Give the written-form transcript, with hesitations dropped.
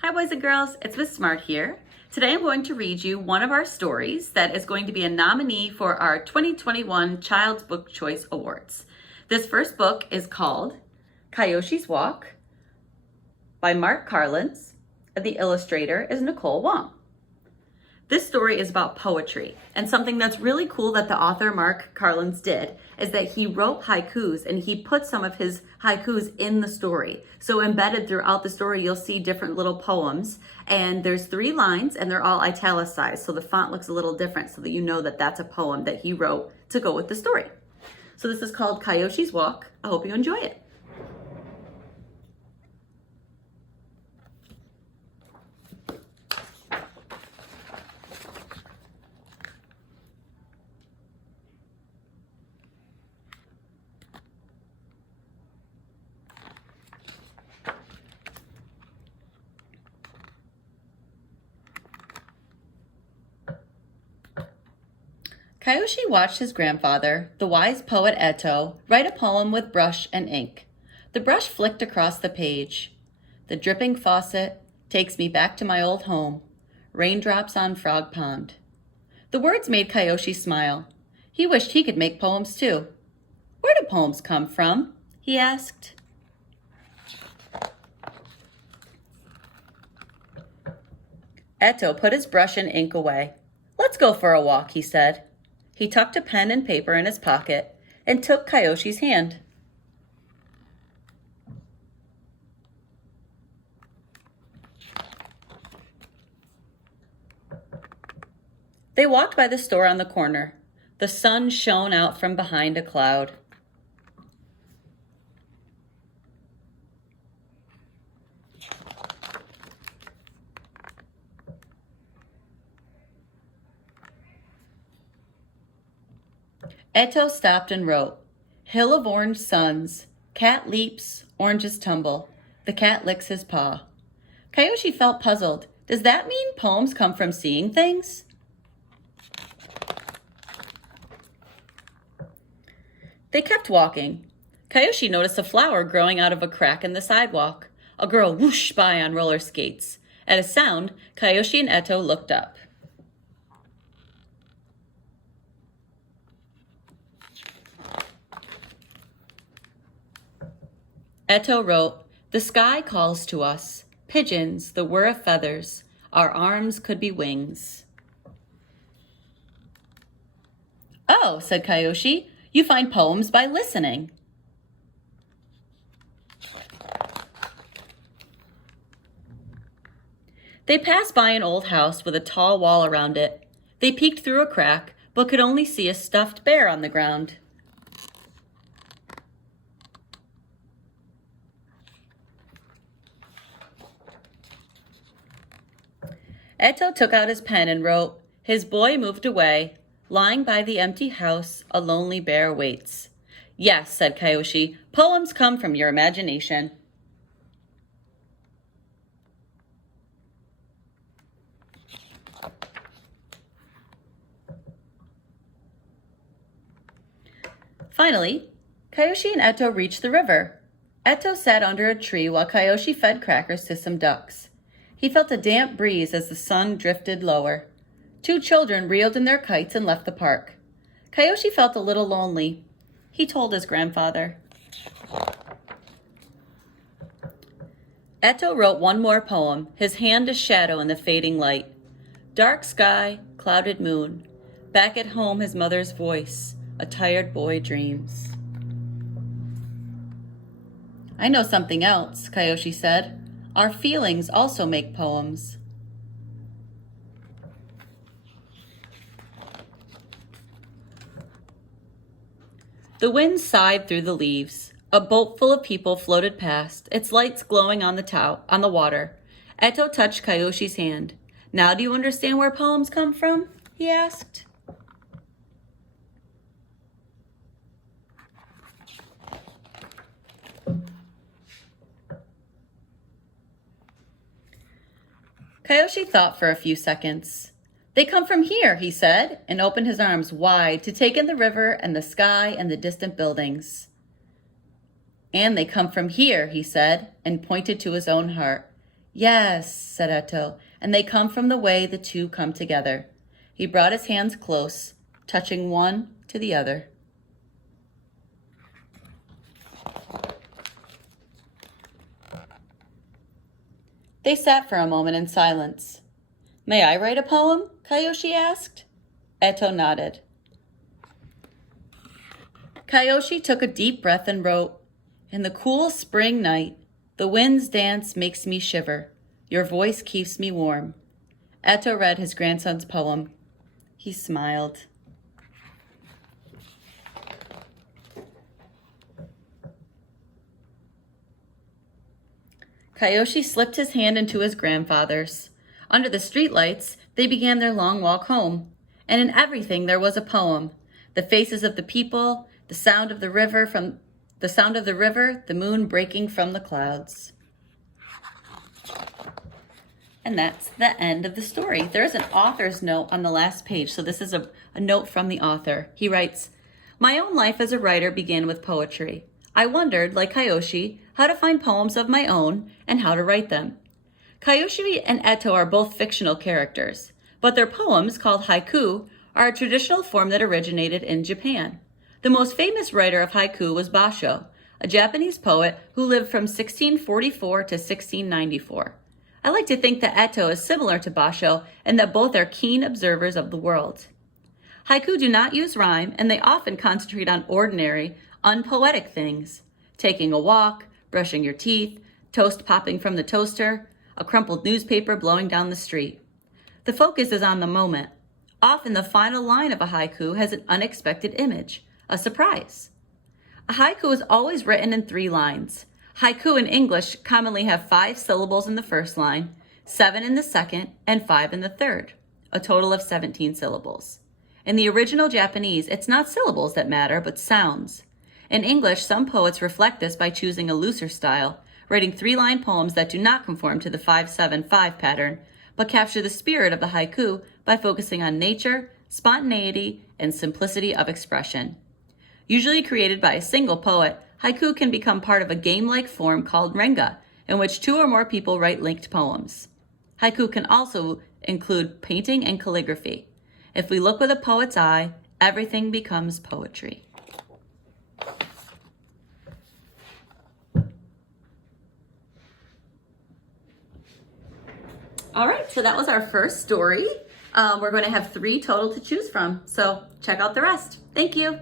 Hi boys and girls, it's Miss Smart here. Today I'm going to read you one of our stories that is going to be a nominee for our 2021 Child's Book Choice Awards. This first book is called Kayoshi's Walk by Mark Carlins, and the illustrator is Nicole Wong. This story is about poetry, and something that's really cool that the author Mark Carlins did is that he wrote haikus and he put some of his haikus in the story. So embedded throughout the story, you'll see different little poems, and there's 3 lines and they're all italicized. So the font looks a little different so that you know that that's a poem that he wrote to go with the story. So this is called Kayoshi's Walk. I hope you enjoy it. Kayoshi watched his grandfather, the wise poet Eto, write a poem with brush and ink. The brush flicked across the page. The dripping faucet takes me back to my old home. Raindrops on Frog Pond. The words made Kayoshi smile. He wished he could make poems too. Where do poems come from? He asked. Eto put his brush and ink away. Let's go for a walk, he said. He tucked a pen and paper in his pocket and took Kayoshi's hand. They walked by the store on the corner. The sun shone out from behind a cloud. Eto stopped and wrote, Hill of orange suns, cat leaps, oranges tumble, the cat licks his paw. Kayoshi felt puzzled. Does that mean poems come from seeing things? They kept walking. Kayoshi noticed a flower growing out of a crack in the sidewalk. A girl whooshed by on roller skates. At a sound, Kayoshi and Eto looked up. Eto wrote, The sky calls to us, pigeons, the whir of feathers, our arms could be wings. Oh, said Kayoshi, you find poems by listening. They passed by an old house with a tall wall around it. They peeked through a crack, but could only see a stuffed bear on the ground. Eto took out his pen and wrote, His boy moved away. Lying by the empty house, a lonely bear waits. Yes, said Kayoshi, poems come from your imagination. Finally, Kayoshi and Eto reached the river. Eto sat under a tree while Kayoshi fed crackers to some ducks. He felt a damp breeze as the sun drifted lower. 2 children reeled in their kites and left the park. Kayoshi felt a little lonely. He told his grandfather. Eto wrote one more poem, his hand a shadow in the fading light. Dark sky, clouded moon. Back at home, his mother's voice. A tired boy dreams. I know something else, Kayoshi said. Our feelings also make poems. The wind sighed through the leaves. A boat full of people floated past, its lights glowing on the water. Eto touched Kayoshi's hand. Now do you understand where poems come from? He asked. Kayoshi thought for a few seconds. They come from here, he said, and opened his arms wide to take in the river and the sky and the distant buildings. And they come from here, he said, and pointed to his own heart. Yes, said Eto, and they come from the way the two come together. He brought his hands close, touching one to the other. They sat for a moment in silence. May I write a poem? Kyoshi asked. Eto nodded. Kyoshi took a deep breath and wrote, In the cool spring night, the wind's dance makes me shiver. Your voice keeps me warm. Eto read his grandson's poem. He smiled. Kyoshi slipped his hand into his grandfather's. Under the streetlights, they began their long walk home. And in everything there was a poem. The faces of the people, the sound of the river, the moon breaking from the clouds. And that's the end of the story. There's an author's note on the last page. So this is a note from the author. He writes, My own life as a writer began with poetry. I wondered, like Kyoshi, how to find poems of my own and how to write them. Kyoshi and Eto are both fictional characters, but their poems, called haiku, are a traditional form that originated in Japan. The most famous writer of haiku was Basho, a Japanese poet who lived from 1644 to 1694. I like to think that Eto is similar to Basho and that both are keen observers of the world. Haiku do not use rhyme, and they often concentrate on ordinary, unpoetic things. Taking a walk, brushing your teeth, toast popping from the toaster, a crumpled newspaper blowing down the street. The focus is on the moment. Often the final line of a haiku has an unexpected image, a surprise. A haiku is always written in 3 lines. Haiku in English commonly have 5 syllables in the first line, 7 in the second, and 5 in the third, a total of 17 syllables. In the original Japanese, it's not syllables that matter, but sounds. In English, some poets reflect this by choosing a looser style, writing 3-line poems that do not conform to the 5-7-5 pattern, but capture the spirit of the haiku by focusing on nature, spontaneity, and simplicity of expression. Usually created by a single poet, haiku can become part of a game-like form called renga, in which 2 or more people write linked poems. Haiku can also include painting and calligraphy. If we look with a poet's eye, everything becomes poetry. All right, so that was our first story. We're going to have 3 total to choose from, so check out the rest. Thank you.